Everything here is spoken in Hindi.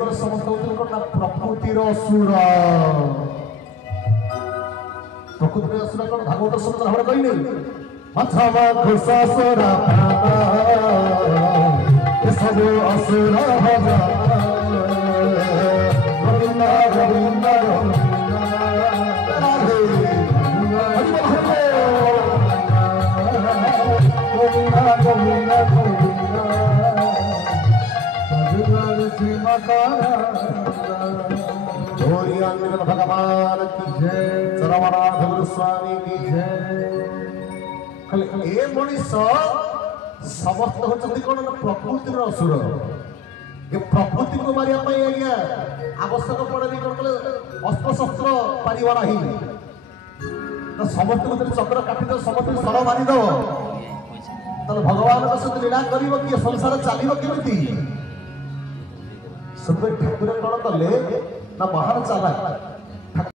जुगर समस्त प्रकृतिर असुर प्रकृतिर असुर कौन भागवत सुंदर भाव कहले अथवा घोषासुरा सब असुर गोविंद गोविंद भगवान की जय सरवनाथ स्वामी की जय ए मनीष समस्त होती कौन प्रकृतिर असुर ये प्रकृति को मारिया आज्ञा आवश्यक पड़े कौन कले अस्त्र शस्त्र पारिबा नहीं तो समस्त भीतर चक्र काटिद समस्त सर मारिद तो भगवान सहित लीला कर संसार चलो केमी सब ठाकुर कौन कले ना महान चाला